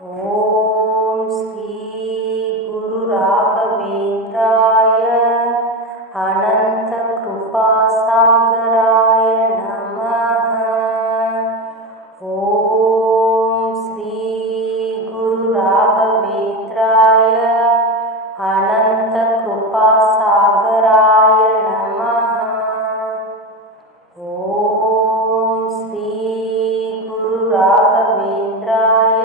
ಓಂ ಶ್ರೀ ಗುರು ರಾಘವೇಂದ್ರಾಯ ಅನಂತ ಕೃಪಾಸಾಗರಾಯ ನಮಃ. ಓಂ ಶ್ರೀ ಗುರು ರಾಘವೇಂದ್ರಾಯ ಅನಂತ ಕೃಪಾಸಾಗರಾಯ ನಮಃ. ಓಂ ಶ್ರೀ ಗುರು ರಾಘವೇಂದ್ರಾಯ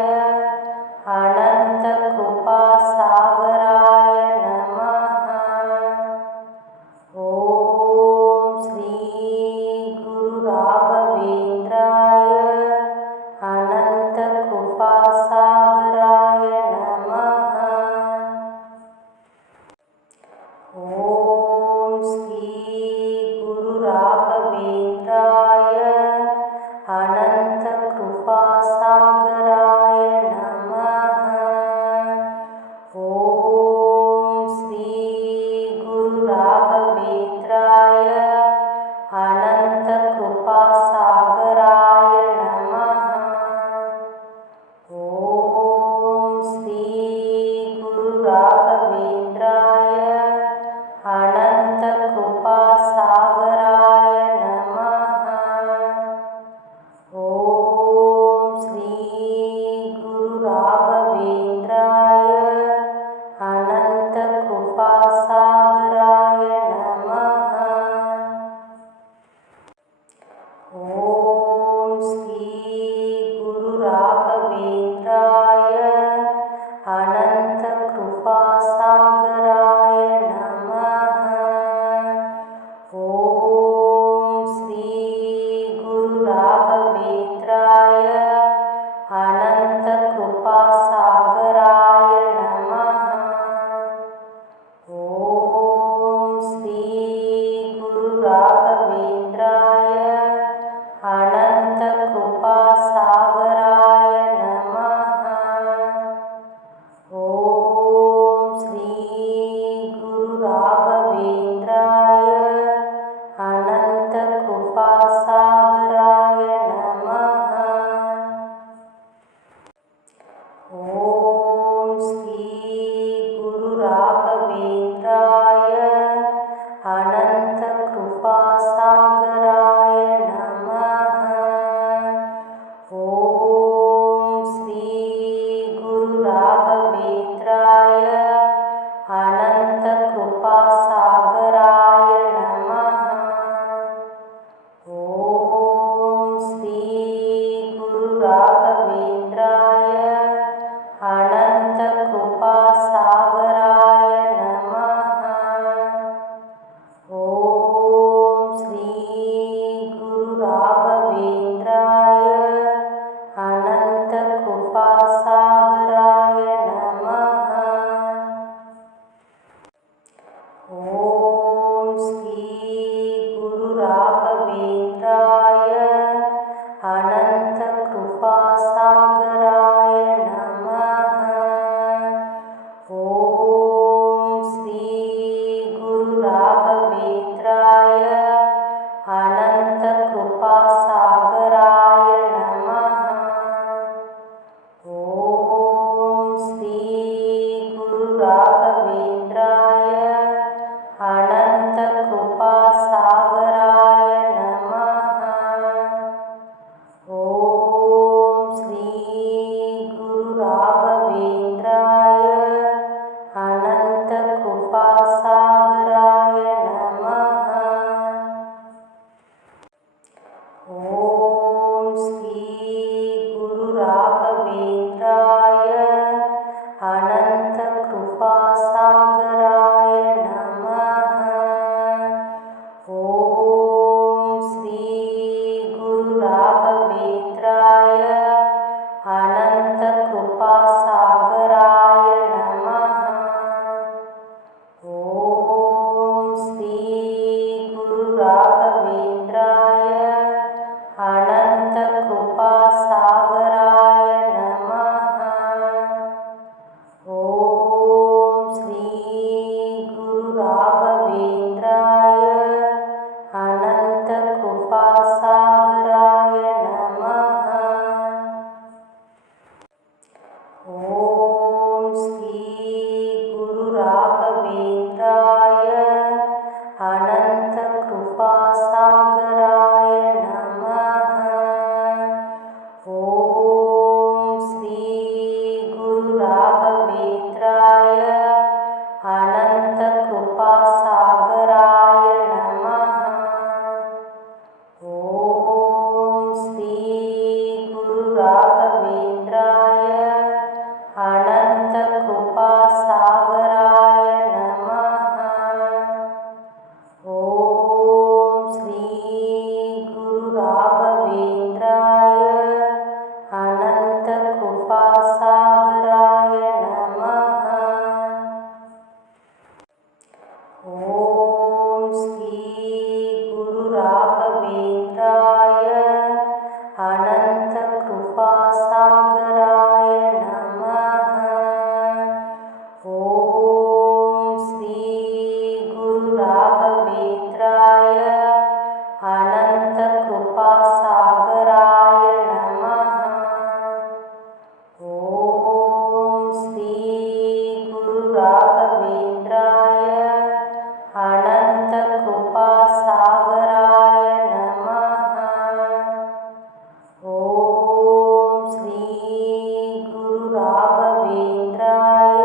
ಓಂ ಶ್ರೀ ಗುರು ರಾಘವೇಂದ್ರಾಯ ಅನಂತ ಕೃಪಾಸಾಗರಾಯ ನಮಃ. ಓಂ ಶ್ರೀ ಗುರು ರಾಘವೇಂದ್ರಾಯ ಅನಂತ ಕೃಪಾಸಾಗರಾಯ ನಮಃ. ಓಂ ಶ್ರೀ ಗುರು ರಾಘವೇಂದ್ರಾಯ ಅನಂತ ಕೃಪಾಸಾಗರಾಯ ನಮಃ. ಓಂ ಶ್ರೀ ಗುರು ರಾಘವೇಂದ್ರಾಯ ಅನಂತ ಕೃಪಾಸಾಗರಾಯ ನಮಃ. ಓಂ ಶ್ರೀ ಗುರು ರಾಘವೇಂದ್ರಾಯ ಅನಂತ ಕೃಪಾಸಾಗರಾಯ ನಮಃ. ಓಂ ಶ್ರೀ ಗುರು ರಾಘವೇಂದ್ರಾಯ ಅನಂತ ಕೃಪಾಸಾಗರಾಯ ನಮಃ. ಓಂ ಶ್ರೀ ಗುರು ರಾಘವೇಂದ್ರಾಯ ಅನಂತ ಕೃಪಾಸಾಗರಾಯ ನಮಃ. ಓಂ ಶ್ರೀ ಗುರು ರಾಘವೇಂದ್ರಾಯ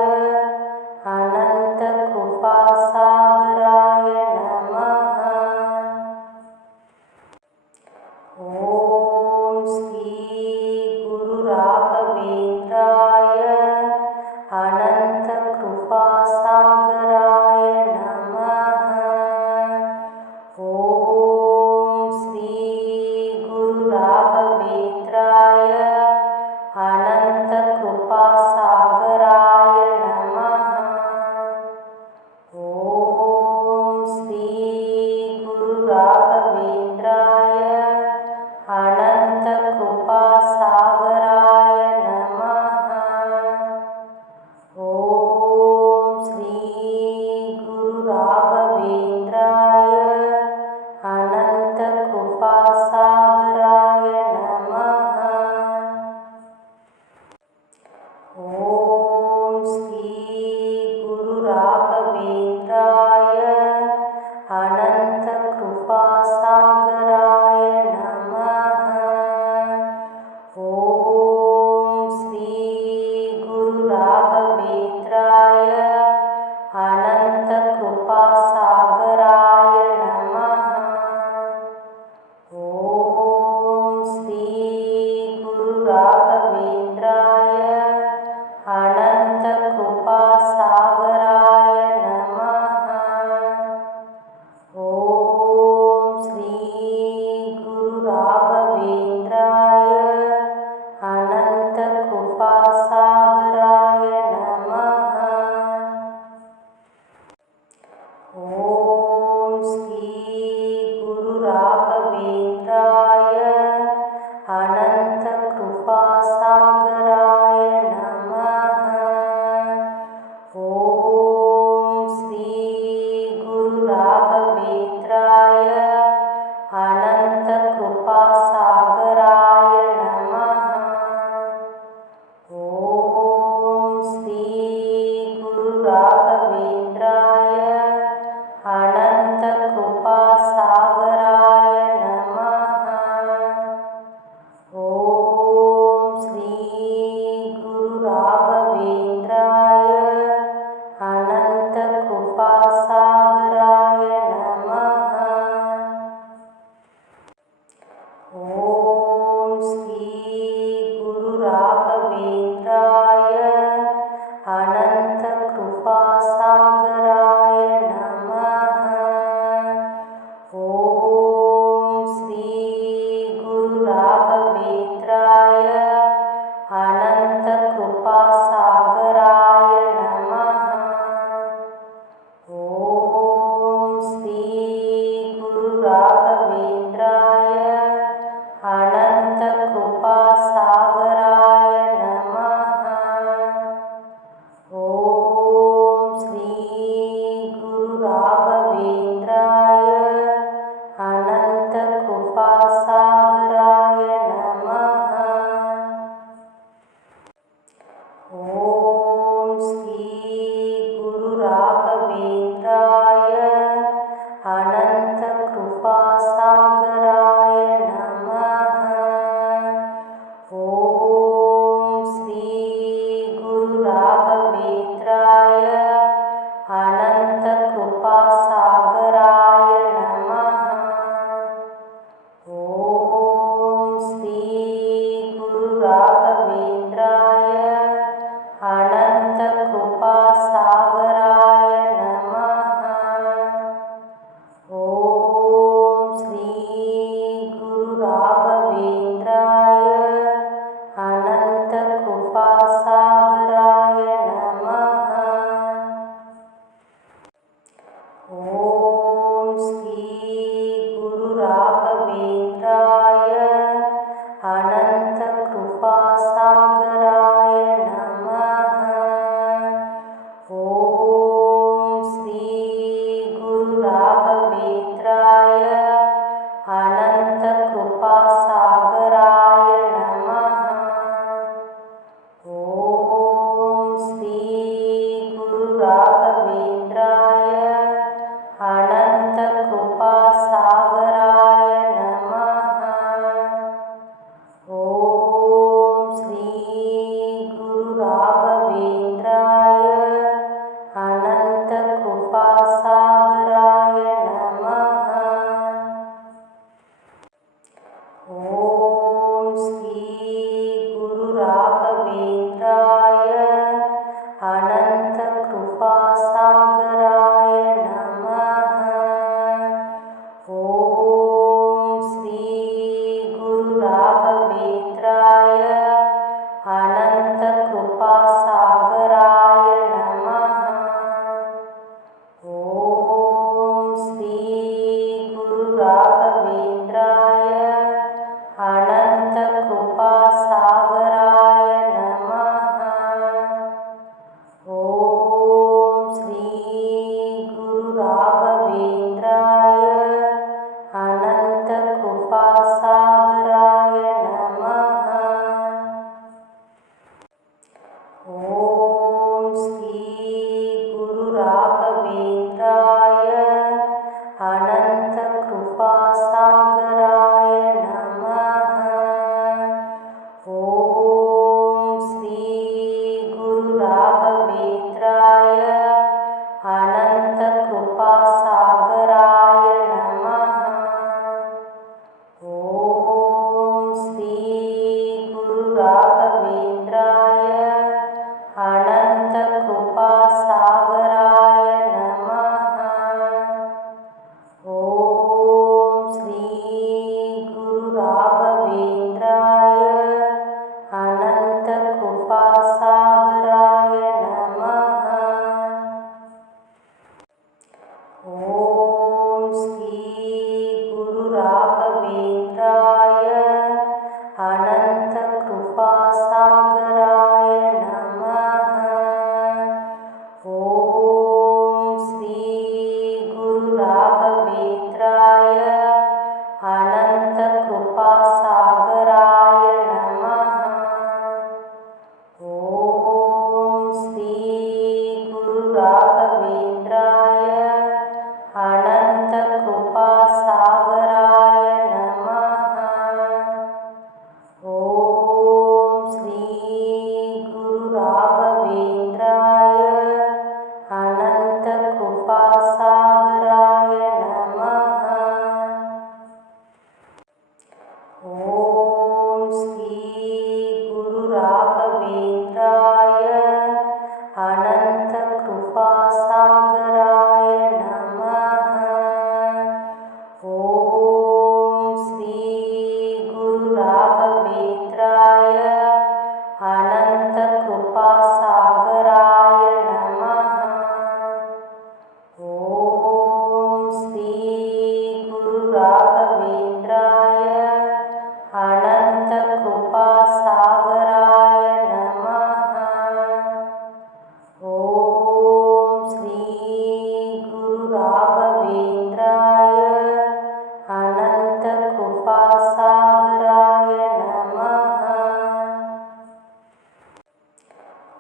ಅನಂತ ಕೃಪಾಸಾಗರಾಯ ನಮಃ. ಓಂ ಶ್ರೀ ಗುರು ರಾಘವೇಂದ್ರಾಯ ಅನಂತ ಕೃಪಾಸಾಗರಾಯ ನಮಃ. ಓಂ ಶ್ರೀ ಗುರು ರಾಘವೇಂದ್ರಾಯ ಅನಂತ ಕೃಪಾಸಾಗರಾಯ ನಮಃ. ಓಂ ಶ್ರೀ ಗುರು ರಾಘವೇಂದ್ರಾಯ ಅನಂತ ಕೃಪಾಸಾಗರಾಯ ನಮಃ. ಓಂ ಶ್ರೀ ಗುರು ರಾಘವೇಂದ್ರಾಯ ಅನಂತ ಕೃಪಾಸಾಗರಾಯ ನಮಃ. ಓಂ ಶ್ರೀ ಗುರು ರಾಘವೇಂದ್ರಾಯ ಅನಂತ ಕೃಪಾಸಾಗರಾಯ ನಮಃ. ಓಂ ಶ್ರೀ ಗುರು ರಾಘವೇಂದ್ರಾಯ ಅನಂತ ಕೃಪಾಸಾಗರಾಯ ನಮಃ. ಓಂ ಶ್ರೀ ಗುರು ರಾಘವೇಂದ್ರಾಯ ಓಂ ಶ್ರೀ ಗುರು ರಾಘವೇಂದ್ರಾಯ ಅನಂತ ಕೃಪಾಸಾಗರಾಯ ನಮಃ. ಓಂ ಶ್ರೀ ಗುರು ರಾಘವೇಂದ್ರಾಯ ಅನಂತ ಕೃಪಾಸಾಗರಾಯ ನಮಃ. ಓಂ ಶ್ರೀ ಗುರು ರಾಘವೇಂದ್ರಾಯ ಅನಂತ ಕೃಪಾಸಾಗರಾಯ ನಮಃ. ಓಂ ಶ್ರೀ ಗುರು ರಾಘವೇಂದ್ರಾಯ ಅನಂತ ಕೃಪಾಸಾಗರಾಯ ನಮಃ. ಓಂ ಶ್ರೀ ಗುರು ರಾಘವೇಂದ್ರಾಯ ಅನಂತ ಕೃಪಾಸಾಗರಾಯ ನಮಃ. ಓಂ ಶ್ರೀ ಗುರು ರಾಘವೇಂದ್ರಾಯ ಅನಂತ ಕೃಪಾಸಾಗರಾಯ ನಮಃ. ಓಂ ಶ್ರೀ ಗುರು ರಾಘವೇಂದ್ರಾಯ ಅನಂತ ಕೃಪಾಸಾಗರಾಯ ನಮಃ. ಓಂ ಶ್ರೀ ಗುರು ರಾಘವೇಂದ್ರಾಯ ಅನಂತ ಕೃಪಾಸಾಗರಾಯ ನಮಃ. ಓಂ ಶ್ರೀ ಗುರು ರಾಘವೇಂದ್ರಾಯ ಅನಂತ ಕೃಪಾಸಾಗರಾಯ ನಮಃ. ಓಂ ಶ್ರೀ ಗುರು ರಾಘವೇಂದ್ರಾಯ ಅನಂತ ಕೃಪಾಸಾಗರಾಯ ನಮಃ. ಓಂ ಶ್ರೀ ಗುರು ರಾಘವೇಂದ್ರಾಯ ಅನಂತ ಕೃಪಾಸಾಗರಾಯ ನಮಃ. ಓಂ ಶ್ರೀ ಗುರು ರಾಘವೇಂದ್ರಾಯ ಅನಂತ ಕೃಪಾಸಾಗರಾಯ ನಮಃ. ಓಂ ಶ್ರೀ ಗುರು ರಾಘವೇಂದ್ರಾಯ ಅನಂತ ಕೃಪಾಸಾಗರಾಯ ನಮಃ. ಓಂ ಶ್ರೀ ಗುರು ರಾಘವೇಂದ್ರಾಯ ಅನಂತ ಕೃಪಾಸಾಗರಾಯ ನಮಃ. ಓಂ ಶ್ರೀ ಗುರು ರಾಘವೇಂದ್ರಾಯ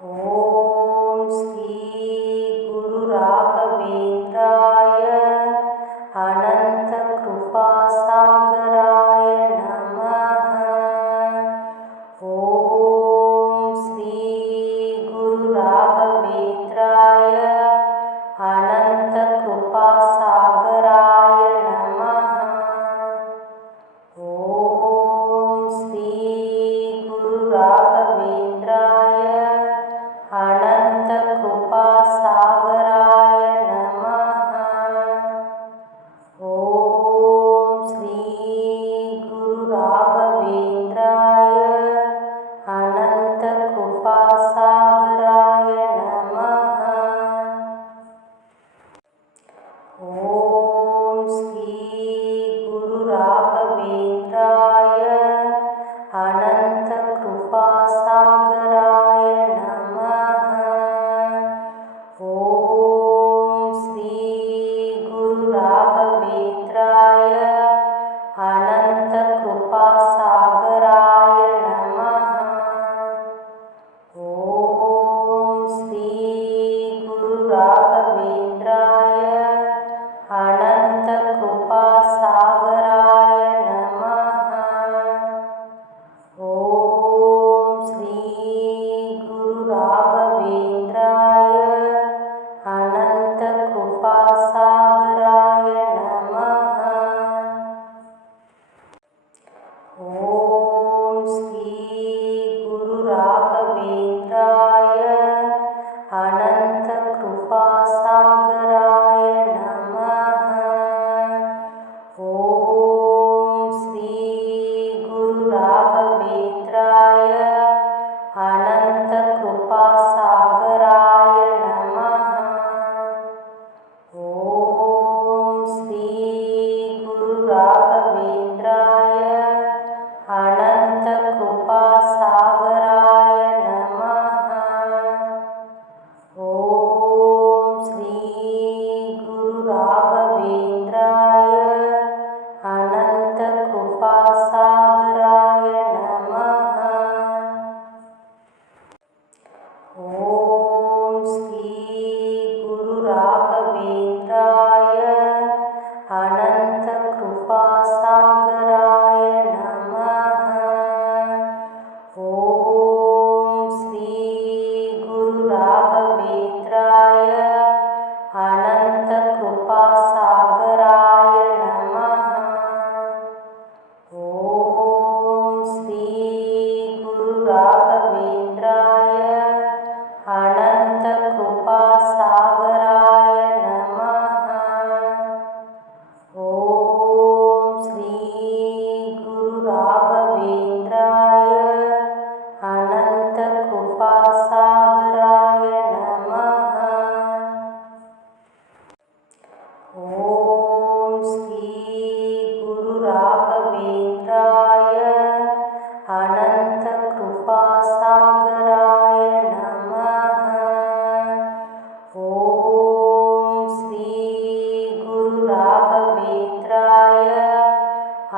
ಓಂ ಶ್ರೀ ಗುರು ರಾಘವೇಂದ್ರಾಯ ಅನಂತ ಕೃಪಾಸಾಗರಾಯ ನಮಃ. ಓಂ ಶ್ರೀ ಗುರು ರಾಘವೇಂದ್ರಾಯ ಅನಂತ ಕೃಪಾಸಾಗರಾಯ ನಮಃ. ಓಂ ಶ್ರೀ ಗುರು ರಾಘವೇಂದ್ರಾಯ ಅನಂತ ಕೃಪಾಸಾಗರಾಯ ನಮಃ. ಓಂ ಶ್ರೀ ಗುರು ರಾಘವೇಂದ್ರಾಯ ಅನಂತ ಕೃಪಾಸಾಗರಾಯ ನಮಃ. ಓಂ ಶ್ರೀ ಗುರು ರಾಘವೇಂದ್ರಾಯ ಅನಂತ ಕೃಪಾಸಾಗರಾಯ ನಮಃ. ಓಂ ಶ್ರೀ ಗುರು ರಾಘವೇಂದ್ರಾಯ ಅನಂತ ಕೃಪಾಸಾಗರಾಯ ನಮಃ. ಓಂ ಶ್ರೀ ಗುರು ರಾಘವೇಂದ್ರಾಯ ಅನಂತ ಕೃಪಾಸಾಗರಾಯ ನಮಃ. ಓಂ ಶ್ರೀ ಗುರು ರಾಘವೇಂದ್ರಾಯ ಅನಂತ ಕೃಪಾಸಾಗರಾಯ ನಮಃ. ಓಂ ಶ್ರೀ ಗುರು ರಾಘವೇಂದ್ರಾಯ ಅನಂತ ಕೃಪಾಸಾಗರಾಯ ನಮಃ. ಓಂ ಶ್ರೀ ಗುರು ರಾಘವೇಂದ್ರಾಯ ಅನಂತ ಕೃಪಾಸಾಗರಾಯ ನಮಃ. ಓಂ ಶ್ರೀ ಗುರು ರಾಘವೇಂದ್ರಾಯ ಅನಂತ ಕೃಪಾಸಾಗರಾಯ ನಮಃ. ಓಂ ಶ್ರೀ ಗುರು ರಾಘವೇಂದ್ರಾಯ ಅನಂತ ಕೃಪಾಸಾಗರಾಯ ನಮಃ. ಓಂ ಶ್ರೀ ಗುರು ರಾಘವೇಂದ್ರಾಯ ಅನಂತ ಕೃಪಾಸಾಗರಾಯ ನಮಃ. ಓಂ ಶ್ರೀ ಗುರು ರಾಘವೇಂದ್ರಾಯ ಅನಂತ ಕೃಪಾಸಾಗರಾಯ ನಮಃ. ಓಂ ಶ್ರೀ ಗುರು ರಾಘವೇಂದ್ರಾಯ ಅನಂತ ಕೃಪಾಸಾಗರಾಯ ನಮಃ. ಓಂ ಶ್ರೀ ಗುರು ರಾಘವೇಂದ್ರಾಯ ಅನಂತ ಕೃಪಾಸಾಗರಾಯ ನಮಃ. ಓಂ ಶ್ರೀ ಗುರು ರಾಘವೇಂದ್ರಾಯ ಅನಂತ ಕೃಪಾಸಾಗರಾಯ ನಮಃ. ಓಂ ಶ್ರೀ ಗುರು ರಾಘವೇಂದ್ರಾಯ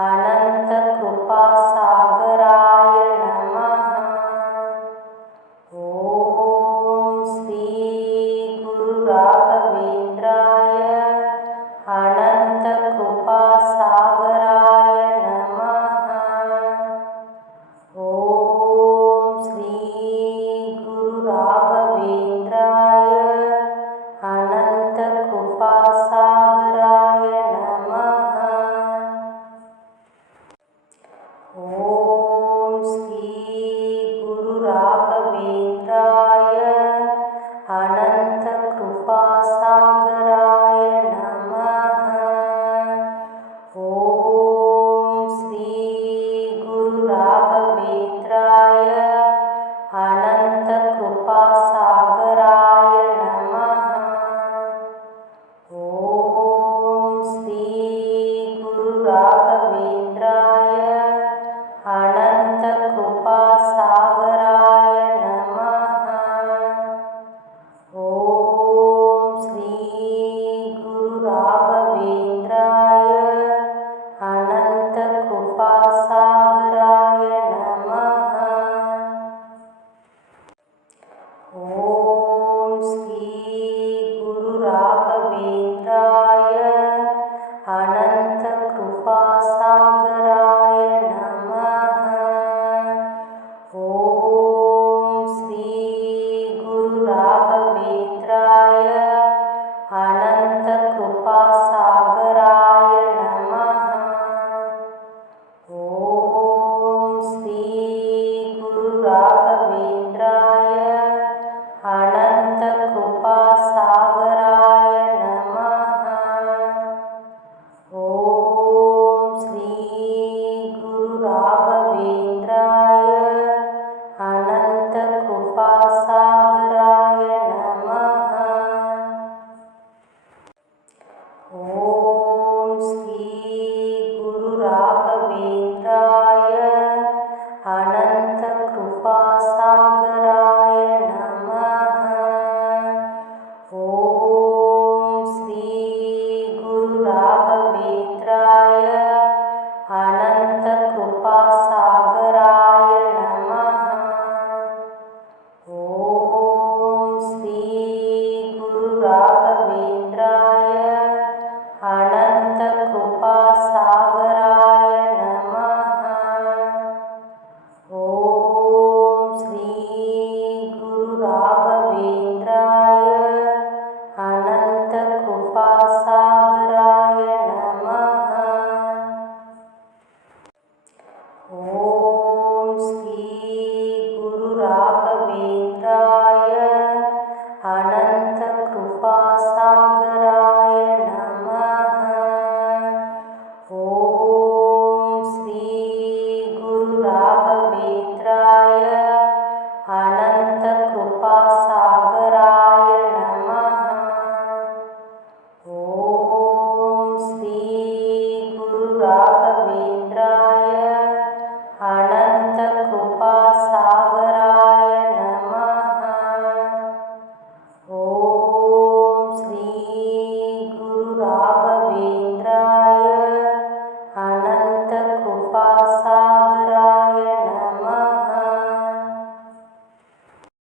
ಅನಂತ ಕೃಪಾಸಾಗರಾಯ ನಮಃ. ಓಂ ಓಂ ಶ್ರೀ ಗುರು ರಾಘವೇಂದ್ರಾಯ ಅನಂತ ಕೃಪಾಸಾಗರಾಯ ನಮಃ. ಓಂ ಶ್ರೀ ಗುರು ರಾಘವೇಂದ್ರಾಯ ಅನಂತ ಕೃಪಾಸಾಗರಾಯ ನಮಃ. ಓಂ ಶ್ರೀ ಗುರು ರಾಘವೇಂದ್ರಾಯ ಅನಂತ ಕೃಪಾಸಾಗರಾಯ ನಮಃ. ಓಂ ಶ್ರೀ ಗುರು ರಾಘವೇಂದ್ರಾಯ ಅನಂತ ಕೃಪಾಸಾಗರಾಯ